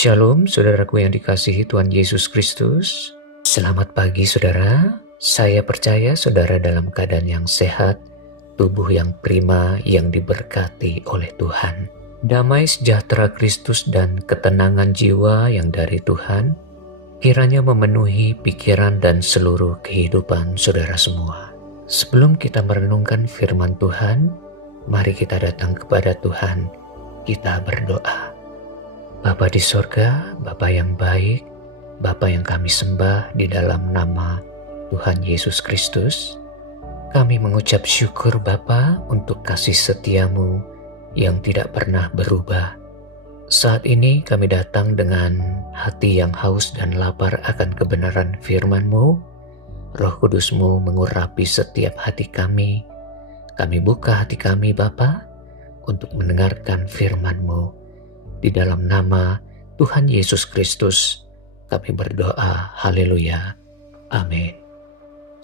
Shalom saudaraku yang dikasihi Tuhan Yesus Kristus. Selamat pagi saudara. Saya percaya saudara dalam keadaan yang sehat, tubuh yang prima yang diberkati oleh Tuhan. Damai sejahtera Kristus dan ketenangan jiwa yang dari Tuhan kiranya memenuhi pikiran dan seluruh kehidupan saudara semua. Sebelum kita merenungkan firman Tuhan, mari kita datang kepada Tuhan, kita berdoa. Bapa di sorga, Bapa yang baik, Bapa yang kami sembah di dalam nama Tuhan Yesus Kristus, kami mengucap syukur Bapa untuk kasih setiamu yang tidak pernah berubah. Saat ini kami datang dengan hati yang haus dan lapar akan kebenaran firman-Mu. Roh Kudus-Mu mengurapi setiap hati kami. Kami buka hati kami Bapa untuk mendengarkan firman-Mu. Di dalam nama Tuhan Yesus Kristus, kami berdoa, haleluya, amin.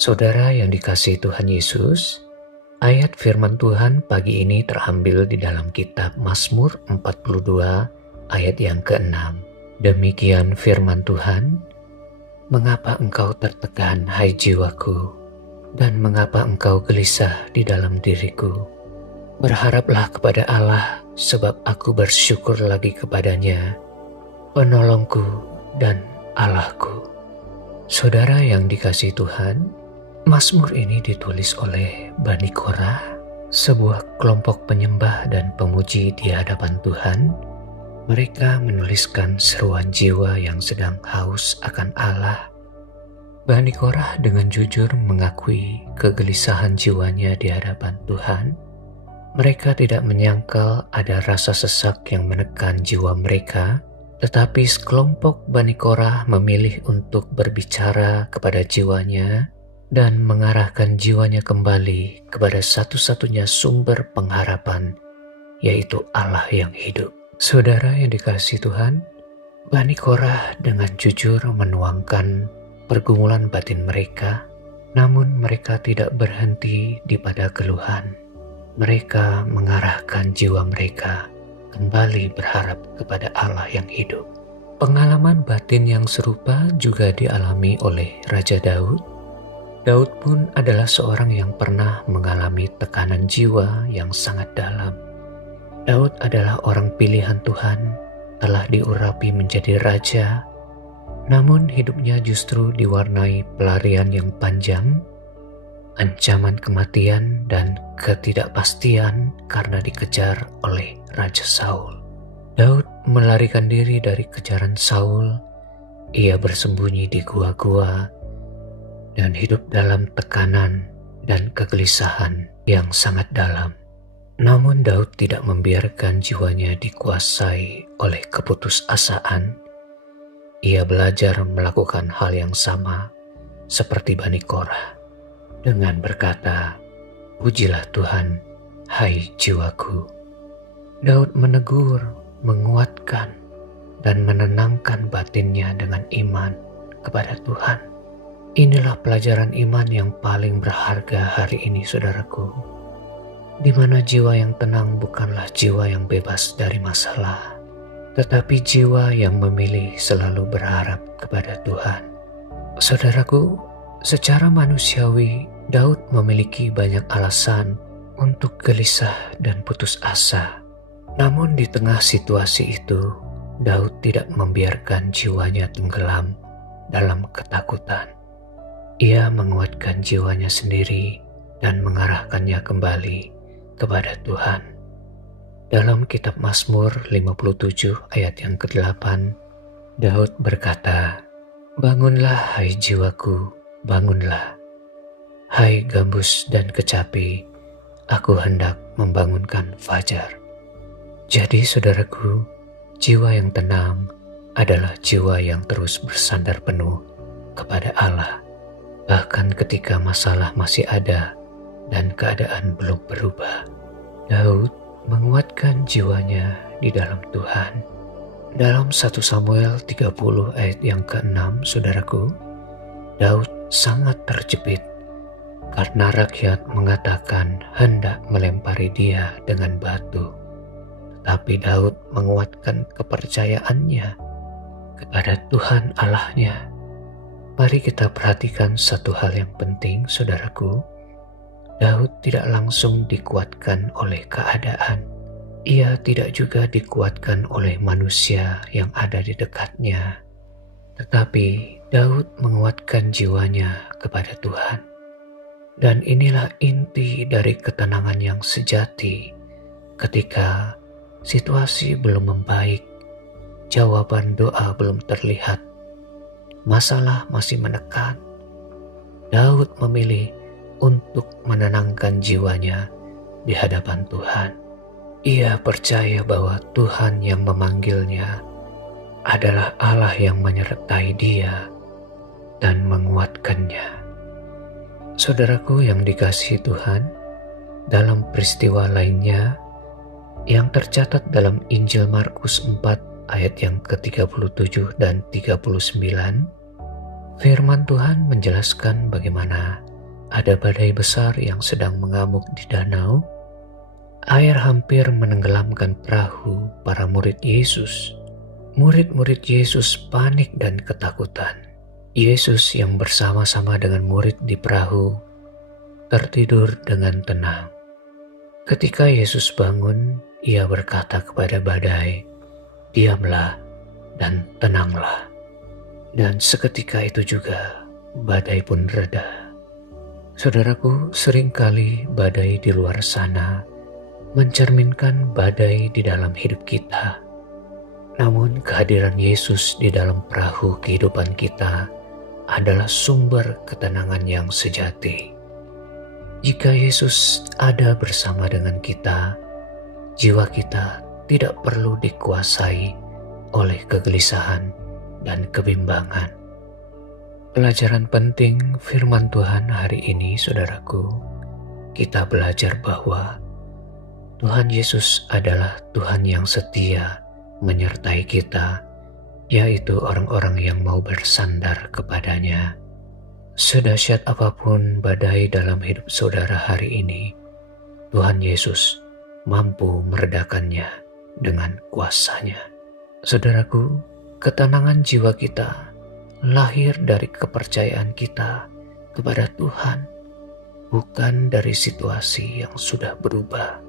Saudara yang dikasihi Tuhan Yesus, ayat firman Tuhan pagi ini terambil di dalam kitab Mazmur 42 ayat yang ke-6. Demikian firman Tuhan, mengapa engkau tertekan hai jiwaku, dan mengapa engkau gelisah di dalam diriku? Berharaplah kepada Allah, sebab aku bersyukur lagi kepadanya, penolongku dan Allahku. Saudara yang dikasihi Tuhan, Mazmur ini ditulis oleh Bani Korah, sebuah kelompok penyembah dan pemuji di hadapan Tuhan. Mereka menuliskan seruan jiwa yang sedang haus akan Allah. Bani Korah dengan jujur mengakui kegelisahan jiwanya di hadapan Tuhan. Mereka tidak menyangkal ada rasa sesak yang menekan jiwa mereka, tetapi sekelompok Bani Korah memilih untuk berbicara kepada jiwanya dan mengarahkan jiwanya kembali kepada satu-satunya sumber pengharapan, yaitu Allah yang hidup. Saudara yang dikasihi Tuhan, Bani Korah dengan jujur menuangkan pergumulan batin mereka, namun mereka tidak berhenti di pada keluhan. Mereka mengarahkan jiwa mereka kembali berharap kepada Allah yang hidup. Pengalaman batin yang serupa juga dialami oleh Raja Daud. Daud pun adalah seorang yang pernah mengalami tekanan jiwa yang sangat dalam. Daud adalah orang pilihan Tuhan, telah diurapi menjadi raja, namun hidupnya justru diwarnai pelarian yang panjang, ancaman kematian dan ketidakpastian karena dikejar oleh Raja Saul. Daud melarikan diri dari kejaran Saul. Ia bersembunyi di gua-gua dan hidup dalam tekanan dan kegelisahan yang sangat dalam. Namun Daud tidak membiarkan jiwanya dikuasai oleh keputusasaan. Ia belajar melakukan hal yang sama seperti Bani Korah, dengan berkata, "Pujilah Tuhan, hai jiwaku." Daud menegur, menguatkan, dan menenangkan batinnya dengan iman kepada Tuhan. Inilah pelajaran iman yang paling berharga hari ini, saudaraku. Di mana jiwa yang tenang bukanlah jiwa yang bebas dari masalah, tetapi jiwa yang memilih selalu berharap kepada Tuhan. Saudaraku, secara manusiawi, Daud memiliki banyak alasan untuk gelisah dan putus asa. Namun di tengah situasi itu, Daud tidak membiarkan jiwanya tenggelam dalam ketakutan. Ia menguatkan jiwanya sendiri dan mengarahkannya kembali kepada Tuhan. Dalam kitab Mazmur 57 ayat yang ke-8, Daud berkata, "Bangunlah hai jiwaku, bangunlah. Hai gambus dan kecapi, aku hendak membangunkan fajar." Jadi saudaraku, jiwa yang tenang adalah jiwa yang terus bersandar penuh kepada Allah, bahkan ketika masalah masih ada dan keadaan belum berubah. Daud menguatkan jiwanya di dalam Tuhan. Dalam 1 Samuel 30 ayat yang ke-6, saudaraku, Daud sangat terjepit karena rakyat mengatakan hendak melempari dia dengan batu. Tapi Daud menguatkan kepercayaannya kepada Tuhan Allahnya. Mari kita perhatikan satu hal yang penting, saudaraku. Daud tidak langsung dikuatkan oleh keadaan. Ia tidak juga dikuatkan oleh manusia yang ada di dekatnya. Tetapi Daud menguatkan jiwanya kepada Tuhan. Dan inilah inti dari ketenangan yang sejati. Ketika situasi belum membaik, jawaban doa belum terlihat, masalah masih menekan, Daud memilih untuk menenangkan jiwanya di hadapan Tuhan. Ia percaya bahwa Tuhan yang memanggilnya adalah Allah yang menyertai dia dan menguatkannya. Saudaraku yang dikasihi Tuhan, dalam peristiwa lainnya yang tercatat dalam Injil Markus 4 ayat yang ke-37 dan 39, firman Tuhan menjelaskan bagaimana ada badai besar yang sedang mengamuk di danau. Air hampir menenggelamkan perahu para murid Yesus. Murid-murid Yesus panik dan ketakutan. Yesus yang bersama-sama dengan murid di perahu tertidur dengan tenang. Ketika Yesus bangun, ia berkata kepada badai, "Diamlah dan tenanglah." Dan seketika itu juga badai pun reda. Saudaraku, seringkali badai di luar sana mencerminkan badai di dalam hidup kita. Namun kehadiran Yesus di dalam perahu kehidupan kita adalah sumber ketenangan yang sejati. Jika Yesus ada bersama dengan kita, jiwa kita tidak perlu dikuasai oleh kegelisahan dan kebimbangan. Pelajaran penting firman Tuhan hari ini, saudaraku, kita belajar bahwa Tuhan Yesus adalah Tuhan yang setia menyertai kita, yaitu orang-orang yang mau bersandar kepadanya. Sedahsyat apapun badai dalam hidup saudara hari ini, Tuhan Yesus mampu meredakannya dengan kuasa-Nya. Saudaraku, ketenangan jiwa kita lahir dari kepercayaan kita kepada Tuhan, bukan dari situasi yang sudah berubah.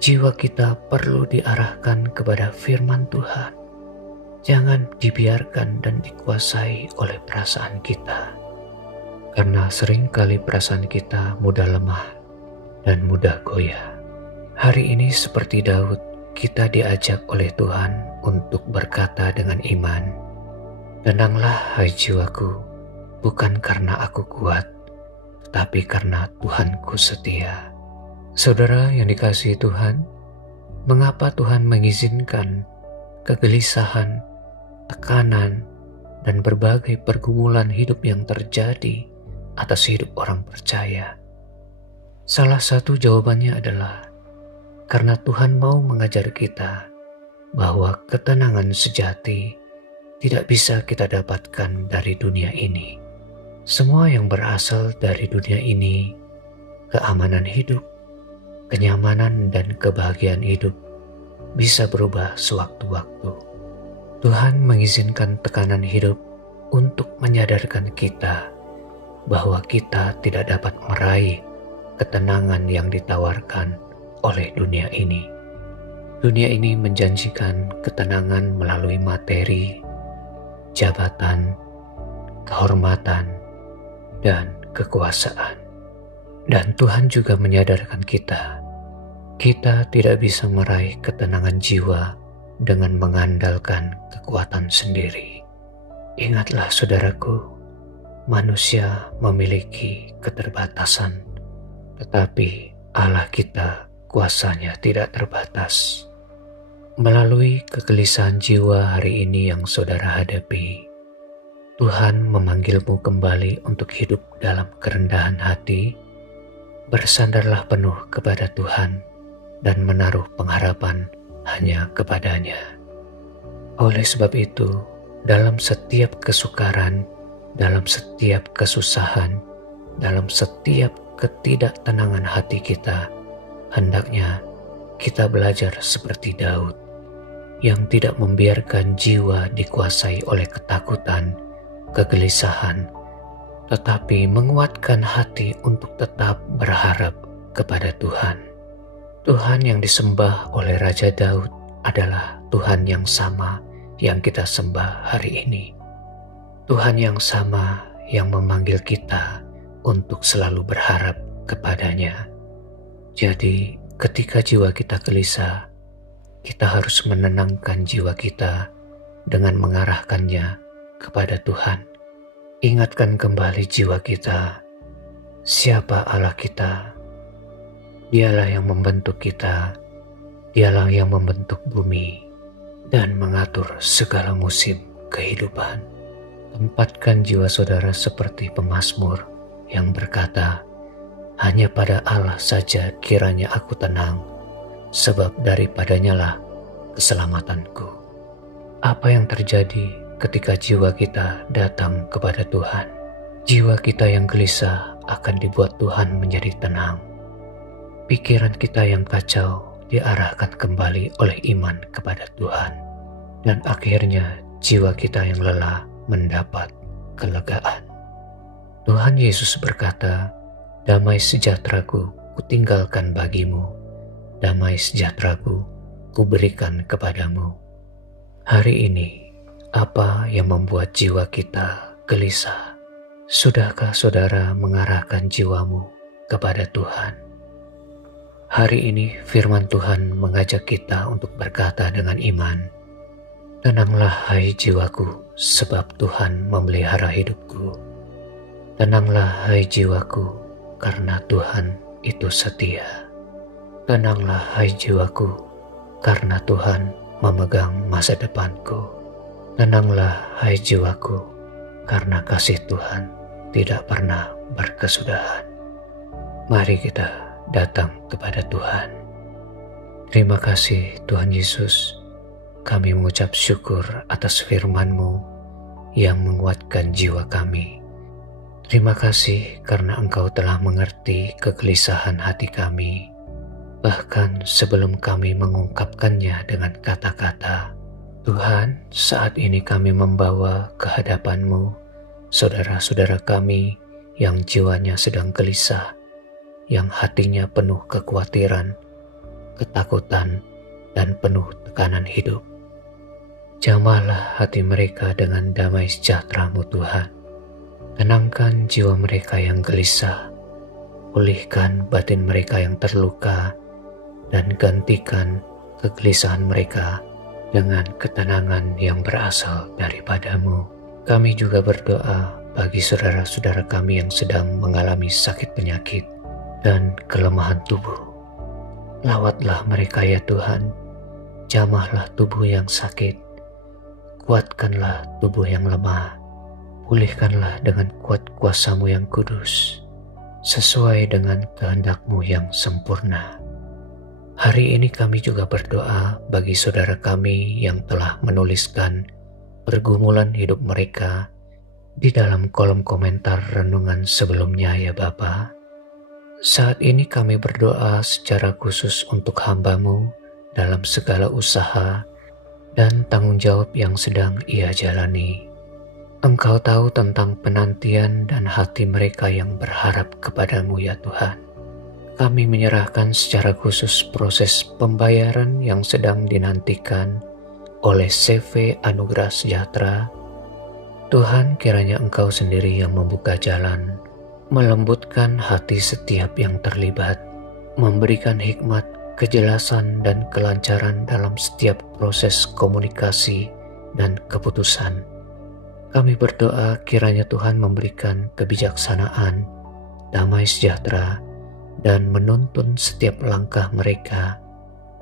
Jiwa kita perlu diarahkan kepada firman Tuhan. Jangan dibiarkan dan dikuasai oleh perasaan kita. Karena seringkali perasaan kita mudah lemah dan mudah goyah. Hari ini seperti Daud, kita diajak oleh Tuhan untuk berkata dengan iman, "Tenanglah hai jiwaku, bukan karena aku kuat, tetapi karena Tuhanku setia." Saudara yang dikasihi Tuhan, mengapa Tuhan mengizinkan kegelisahan, tekanan, dan berbagai pergumulan hidup yang terjadi atas hidup orang percaya? Salah satu jawabannya adalah karena Tuhan mau mengajar kita bahwa ketenangan sejati tidak bisa kita dapatkan dari dunia ini. Semua yang berasal dari dunia ini, keamanan hidup, kenyamanan dan kebahagiaan hidup, bisa berubah sewaktu-waktu. Tuhan mengizinkan tekanan hidup untuk menyadarkan kita bahwa kita tidak dapat meraih ketenangan yang ditawarkan oleh dunia ini. Dunia ini menjanjikan ketenangan melalui materi, jabatan, kehormatan, dan kekuasaan. Dan Tuhan juga menyadarkan kita tidak bisa meraih ketenangan jiwa dengan mengandalkan kekuatan sendiri. Ingatlah saudaraku, manusia memiliki keterbatasan, tetapi Allah kita kuasanya tidak terbatas. Melalui kegelisahan jiwa hari ini yang saudara hadapi, Tuhan memanggilmu kembali untuk hidup dalam kerendahan hati. Bersandarlah penuh kepada Tuhan dan menaruh pengharapan hanya kepadanya. Oleh sebab itu, dalam setiap kesukaran, dalam setiap kesusahan, dalam setiap ketidaktenangan hati kita, hendaknya kita belajar seperti Daud, yang tidak membiarkan jiwa dikuasai oleh ketakutan, kegelisahan, tetapi menguatkan hati untuk tetap berharap kepada Tuhan. Tuhan yang disembah oleh Raja Daud adalah Tuhan yang sama yang kita sembah hari ini. Tuhan yang sama yang memanggil kita untuk selalu berharap kepadanya. Jadi, ketika jiwa kita gelisah, kita harus menenangkan jiwa kita dengan mengarahkannya kepada Tuhan. Ingatkan kembali jiwa kita, siapa Allah kita. Dialah yang membentuk kita, dialah yang membentuk bumi dan mengatur segala musim kehidupan. Tempatkan jiwa saudara seperti pemazmur yang berkata, hanya pada Allah saja kiranya aku tenang, sebab daripadanya lah keselamatanku. Apa yang terjadi ketika jiwa kita datang kepada Tuhan? Jiwa kita yang gelisah akan dibuat Tuhan menjadi tenang. Pikiran kita yang kacau diarahkan kembali oleh iman kepada Tuhan. Dan akhirnya jiwa kita yang lelah mendapat kelegaan. Tuhan Yesus berkata, damai sejahteraku kutinggalkan bagimu, damai sejahteraku kuberikan kepadamu. Hari ini, apa yang membuat jiwa kita gelisah? Sudahkah saudara mengarahkan jiwamu kepada Tuhan? Hari ini firman Tuhan mengajak kita untuk berkata dengan iman, tenanglah hai jiwaku, sebab Tuhan memelihara hidupku. Tenanglah hai jiwaku, karena Tuhan itu setia. Tenanglah hai jiwaku, karena Tuhan memegang masa depanku. Tenanglah hai jiwaku, karena kasih Tuhan tidak pernah berkesudahan. Mari kita datang kepada Tuhan. Terima kasih Tuhan Yesus. Kami mengucap syukur atas firman-Mu yang menguatkan jiwa kami. Terima kasih karena Engkau telah mengerti kegelisahan hati kami, bahkan sebelum kami mengungkapkannya dengan kata-kata. Tuhan, saat ini kami membawa ke hadapan-Mu saudara-saudara kami yang jiwanya sedang gelisah, yang hatinya penuh kekhawatiran, ketakutan, dan penuh tekanan hidup. Jamahlah hati mereka dengan damai sejahtera-Mu Tuhan. Tenangkan jiwa mereka yang gelisah, pulihkan batin mereka yang terluka, dan gantikan kegelisahan mereka dengan ketenangan yang berasal daripada-Mu. Kami juga berdoa bagi saudara-saudara kami yang sedang mengalami sakit penyakit dan kelemahan tubuh. Lawatlah mereka ya Tuhan, jamahlah tubuh yang sakit, kuatkanlah tubuh yang lemah, pulihkanlah dengan kuat kuasa-Mu yang kudus, sesuai dengan kehendak-Mu yang sempurna. Hari ini kami juga berdoa bagi saudara kami yang telah menuliskan pergumulan hidup mereka di dalam kolom komentar renungan sebelumnya ya Bapa. Saat ini kami berdoa secara khusus untuk hamba-Mu dalam segala usaha dan tanggung jawab yang sedang ia jalani. Engkau tahu tentang penantian dan hati mereka yang berharap kepada-Mu ya Tuhan. Kami menyerahkan secara khusus proses pembayaran yang sedang dinantikan oleh CV Anugerah Sejahtera. Tuhan, kiranya Engkau sendiri yang membuka jalan, melembutkan hati setiap yang terlibat, memberikan hikmat, kejelasan, dan kelancaran dalam setiap proses komunikasi dan keputusan. Kami berdoa kiranya Tuhan memberikan kebijaksanaan, damai sejahtera, dan menuntun setiap langkah mereka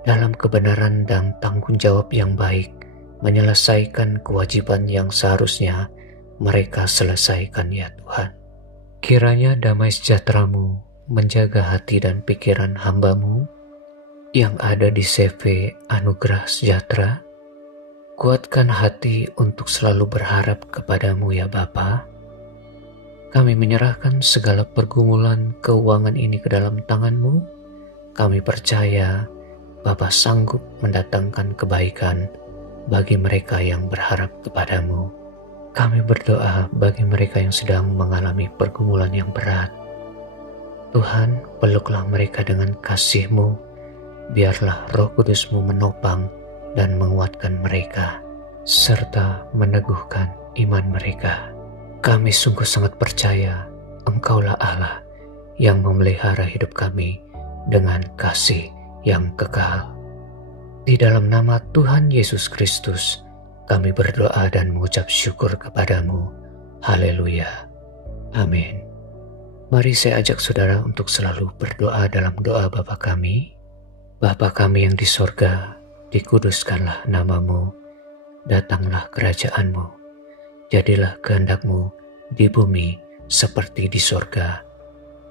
dalam kebenaran dan tanggung jawab yang baik, menyelesaikan kewajiban yang seharusnya mereka selesaikan ya Tuhan. Kiranya damai sejahtera-Mu menjaga hati dan pikiran hamba-Mu yang ada di CV Anugerah Sejahtera. Kuatkan hati untuk selalu berharap kepada-Mu ya Bapa. Kami menyerahkan segala pergumulan keuangan ini ke dalam tangan-Mu. Kami percaya Bapa sanggup mendatangkan kebaikan bagi mereka yang berharap kepadamu. Kami berdoa bagi mereka yang sedang mengalami pergumulan yang berat. Tuhan, peluklah mereka dengan kasih-Mu, biarlah Roh Kudus-Mu menopang dan menguatkan mereka, serta meneguhkan iman mereka. Kami sungguh sangat percaya Engkaulah Allah yang memelihara hidup kami dengan kasih yang kekal. Di dalam nama Tuhan Yesus Kristus, kami berdoa dan mengucap syukur kepadamu. Haleluya. Amin. Mari saya ajak saudara untuk selalu berdoa dalam doa Bapa kami. Bapa kami yang di sorga, dikuduskanlah namamu, datanglah kerajaan-Mu, jadilah kehendak-Mu di bumi seperti di sorga.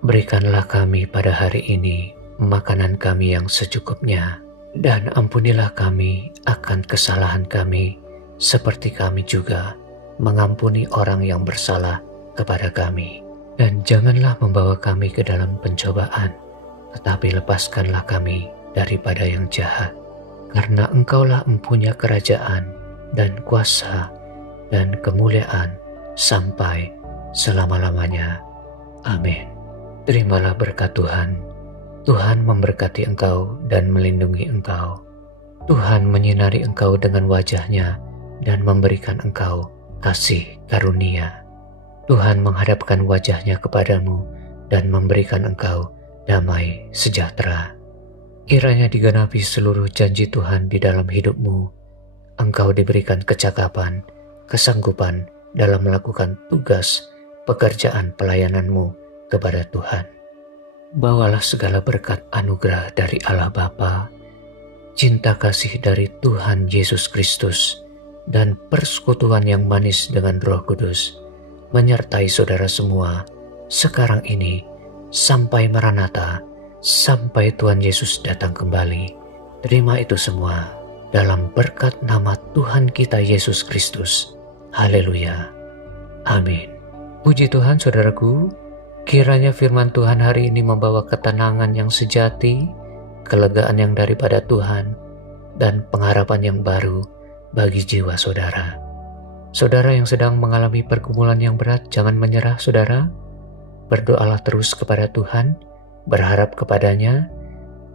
Berikanlah kami pada hari ini makanan kami yang secukupnya, dan ampunilah kami akan kesalahan kami, seperti kami juga mengampuni orang yang bersalah kepada kami. Dan janganlah membawa kami ke dalam pencobaan, tetapi lepaskanlah kami daripada yang jahat. Karena Engkaulah empunya kerajaan dan kuasa dan kemuliaan sampai selama-lamanya. Amin. Terimalah berkat Tuhan. Tuhan memberkati engkau dan melindungi engkau. Tuhan menyinari engkau dengan wajah-Nya dan memberikan engkau kasih karunia. Tuhan menghadapkan wajah-Nya kepadamu dan memberikan engkau damai sejahtera. Kiranya digenapi seluruh janji Tuhan di dalam hidupmu. Engkau diberikan kecakapan, kesanggupan dalam melakukan tugas pekerjaan pelayananmu kepada Tuhan. Bawalah segala berkat anugerah dari Allah Bapa, cinta kasih dari Tuhan Yesus Kristus, dan persekutuan yang manis dengan Roh Kudus menyertai saudara semua sekarang ini sampai Maranatha, sampai Tuhan Yesus datang kembali. Terima itu semua dalam berkat nama Tuhan kita Yesus Kristus. Haleluya. Amin. Puji Tuhan saudaraku, kiranya firman Tuhan hari ini membawa ketenangan yang sejati, kelegaan yang daripada Tuhan, dan pengharapan yang baru bagi jiwa saudara. Saudara yang sedang mengalami pergumulan yang berat, jangan menyerah saudara. Berdoalah terus kepada Tuhan, berharap kepadanya.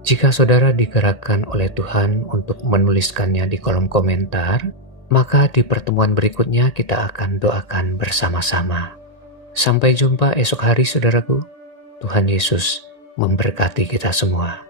Jika saudara digerakkan oleh Tuhan untuk menuliskannya di kolom komentar, maka di pertemuan berikutnya kita akan doakan bersama-sama. Sampai jumpa esok hari saudaraku. Tuhan Yesus memberkati kita semua.